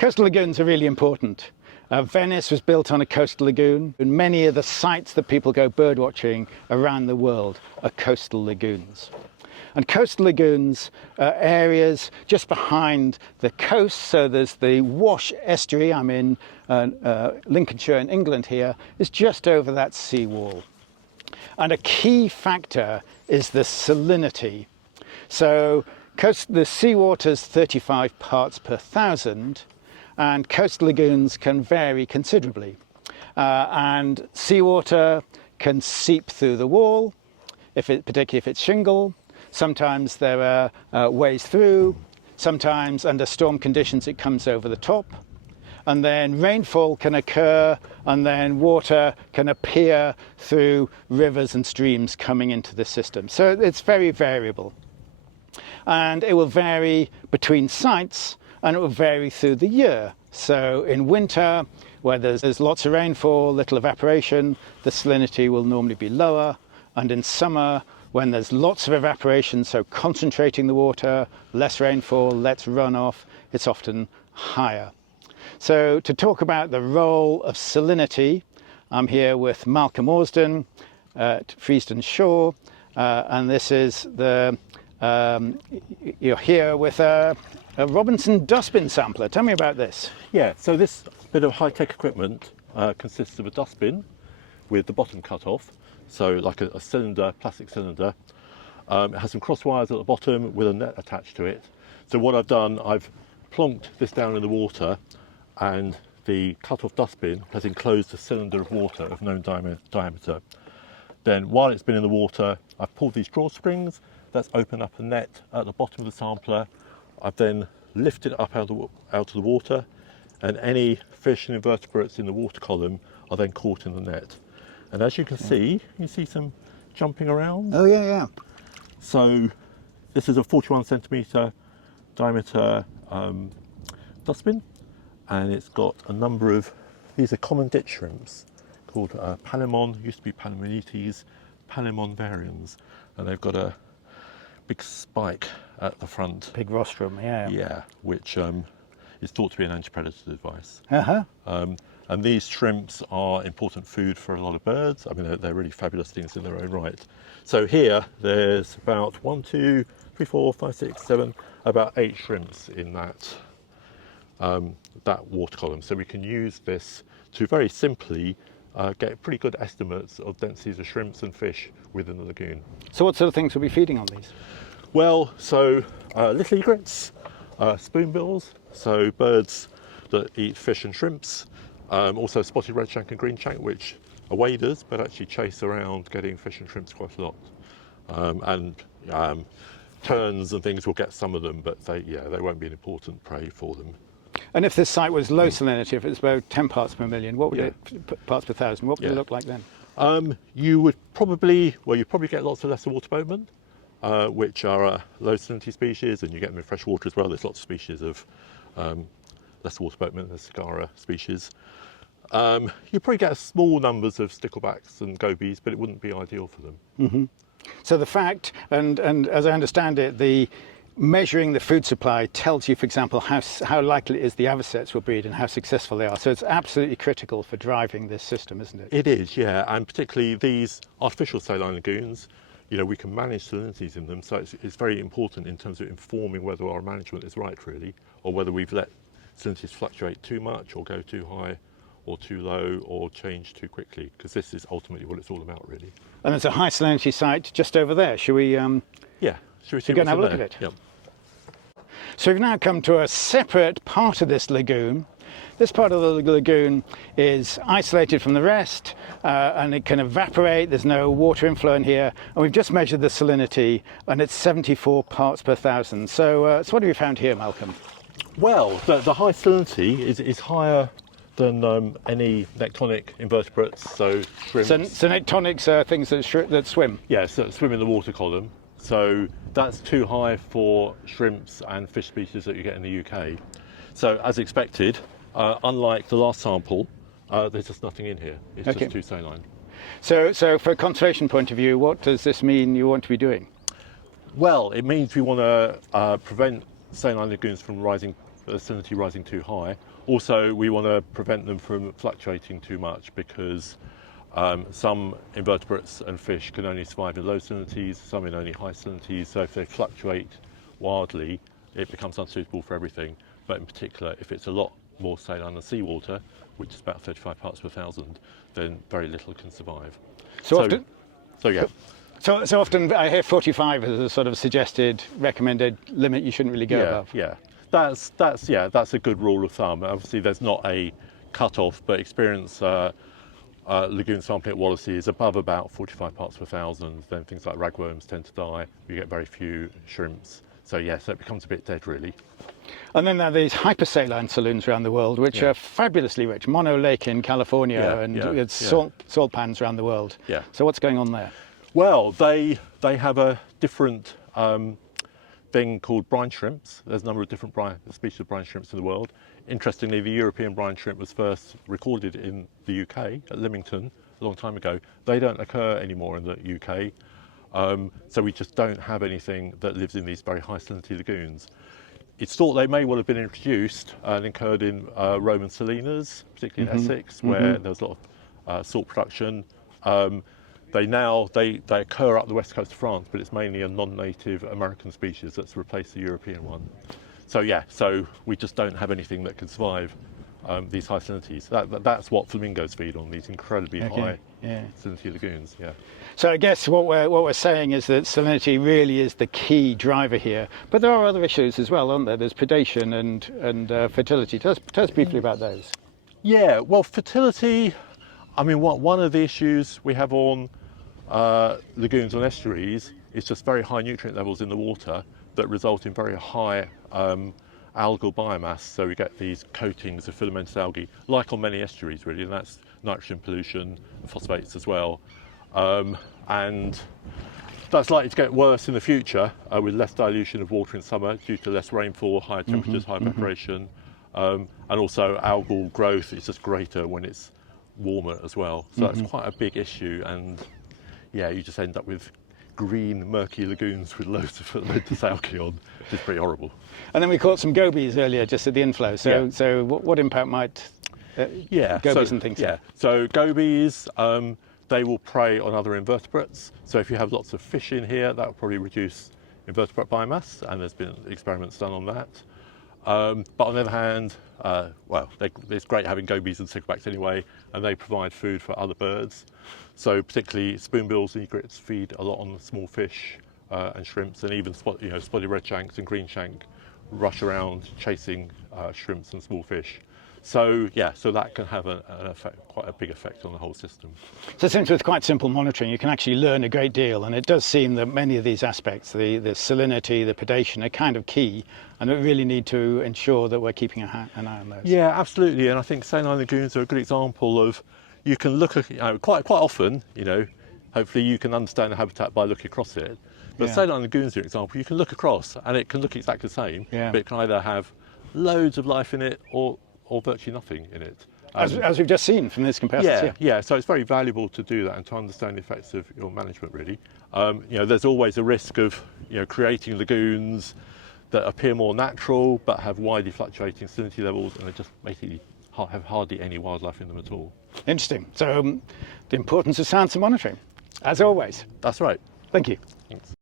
Coastal lagoons are really important. Venice was built on a coastal lagoon, and many of the sites that people go birdwatching around the world are coastal lagoons. And coastal lagoons are areas just behind the coast, so there's the Wash estuary, I'm in Lincolnshire in England here, is just over that sea wall. And a key factor is the salinity. So the seawater is 35 parts per thousand, and coastal lagoons can vary considerably. And seawater can seep through the wall, particularly if it's shingle. Sometimes there are ways through. Sometimes under storm conditions it comes over the top. And then rainfall can occur, and then water can appear through rivers and streams coming into the system. So it's very variable. And it will vary between sites, and it will vary through the year. So in winter, where there's lots of rainfall, little evaporation, the salinity will normally be lower. And in summer, when there's lots of evaporation, so concentrating the water, less rainfall, less runoff, it's often higher. So to talk about the role of salinity, I'm here with Malcolm Ausden at Freiston Shore, and this is you're here with a Robinson dustbin sampler. Tell me about this. Yeah, so this bit of high-tech equipment consists of a dustbin with the bottom cut off, so like a cylinder, plastic cylinder. It has some cross wires at the bottom with a net attached to it. So what I've done, I've plonked this down in the water, and the cut-off dustbin has enclosed a cylinder of water of known diameter. Then while it's been in the water, I've pulled these drawstrings, that's opened up a net at the bottom of the sampler. I've then lifted it up out of the water, and any fish and invertebrates in the water column are then caught in the net. And as you can see some jumping around. Oh yeah. So this is a 41 centimetre diameter dustbin, and it's got a number of, these are common ditch shrimps called Palaemon, used to be Palaemonites, Palaemon varians, and they've got a big spike at the front. Big rostrum, yeah. Yeah, which is thought to be an anti-predator device. Uh-huh. And these shrimps are important food for a lot of birds. I mean, they're really fabulous things in their own right. So here, there's about 1, 2, 3, 4, 5, 6, 7, about 8 shrimps in that water column. So we can use this to very simply get pretty good estimates of densities of shrimps and fish within the lagoon. So what sort of things will be feeding on these? Well, so little egrets, spoonbills, so birds that eat fish and shrimps, also spotted redshank and greenshank, which are waders but actually chase around getting fish and shrimps quite a lot. And terns and things will get some of them, but they won't be an important prey for them. And if this site was low salinity, if it's about 10 parts per million, what would it, parts per thousand, what would it look like then? You would probably, you'd probably get lots of lesser water boatmen, which are low salinity species, and you get them in fresh water as well. There's lots of species of lesser water boatmen, the Scara species. You probably get small numbers of sticklebacks and gobies, but it wouldn't be ideal for them. Mm-hmm. So the fact, and as I understand it, the measuring the food supply tells you, for example, how likely it is the avocets will breed and how successful they are. So it's absolutely critical for driving this system, isn't it? It is, yeah, and particularly these artificial saline lagoons, we can manage salinities in them, so it's very important in terms of informing whether our management is right, really, or whether we've let salinities fluctuate too much or go too high or too low or change too quickly, because this is ultimately what it's all about, really. And there's a high salinity site just over there. Should we? Yeah. Should we see go and have a look at it? Yep. So we've now come to a separate part of this lagoon. This part of the lagoon is isolated from the rest, and it can evaporate. There's no water inflow in here, and we've just measured the salinity, and it's 74 parts per thousand. So, so what have you found here, Malcolm? Well, the high salinity is higher than any nectonic invertebrates, so shrimps. So nectonics are things that swim? Yeah, so swim in the water column. So that's too high for shrimps and fish species that you get in the UK. So as expected, unlike the last sample, there's just nothing in here. It's just too saline. So for a conservation point of view, what does this mean you want to be doing? Well, it means we want to prevent saline lagoons from rising the salinity rising too high. Also, we want to prevent them from fluctuating too much because some invertebrates and fish can only survive in low salinities, some in only high salinities. So if they fluctuate wildly, it becomes unsuitable for everything. But in particular, if it's a lot more saline than seawater, which is about 35 parts per thousand, then very little can survive. So often? So yeah. So often I hear 45 as a sort of suggested, recommended limit you shouldn't really go above. Yeah. That's a good rule of thumb. Obviously, there's not a cut-off, but experience lagoon sampling at Wallasey is above about 45 parts per thousand. Then things like ragworms tend to die. You get very few shrimps. So it becomes a bit dead, really. And then there are these hypersaline saloons around the world, which are fabulously rich. Mono Lake in California, it's salt pans around the world. Yeah. So what's going on there? Well, they have a different thing called brine shrimps. There's a number of different species of brine shrimps in the world. Interestingly, the European brine shrimp was first recorded in the UK at Lymington a long time ago. They don't occur anymore in the UK. So we just don't have anything that lives in these very high salinity lagoons. It's thought they may well have been introduced and occurred in Roman salinas, particularly in Essex, where there's a lot of salt production. They occur up the west coast of France, but it's mainly a non-native American species that's replaced the European one. So we just don't have anything that can survive these high salinities. That's what flamingos feed on, these incredibly high salinity lagoons. Yeah. So I guess what we're saying is that salinity really is the key driver here. But there are other issues as well, aren't there? There's predation and fertility. Tell us briefly about those. Yeah. Well, fertility. I mean, one of the issues we have on lagoons and estuaries is just very high nutrient levels in the water that result in very high algal biomass. So we get these coatings of filamentous algae, like on many estuaries really, and that's nitrogen pollution, phosphates as well. And that's likely to get worse in the future with less dilution of water in summer due to less rainfall, higher temperatures, high evaporation, and also algal growth is just greater when it's warmer as well. So that's quite a big issue, and you just end up with green, murky lagoons with loads of filamentous algae on, which is pretty horrible. And then we caught some gobies earlier just at the inflow. So what impact might gobies and things have? So gobies, they will prey on other invertebrates. So if you have lots of fish in here, that will probably reduce invertebrate biomass, and there's been experiments done on that. But on the other hand, it's great having gobies and sticklebacks anyway, and they provide food for other birds. So particularly spoonbills and egrets feed a lot on small fish and shrimps, and even spotted redshanks and greenshank rush around chasing shrimps and small fish. So that can have an effect, quite a big effect on the whole system. So it seems with quite simple monitoring you can actually learn a great deal, and it does seem that many of these aspects, the salinity, the predation, are kind of key, and we really need to ensure that we're keeping an eye on those. Yeah, absolutely, and I think saline lagoons are a good example of, you can look at, quite often, hopefully you can understand the habitat by looking across it, but saline lagoons are an example. You can look across and it can look exactly the same, but it can either have loads of life in it or virtually nothing in it. As we've just seen from this comparison. So it's very valuable to do that and to understand the effects of your management, really. There's always a risk of creating lagoons that appear more natural but have widely fluctuating salinity levels, and they just basically have hardly any wildlife in them at all. Interesting. So the importance of science and monitoring, as always. That's right. Thank you. Thanks.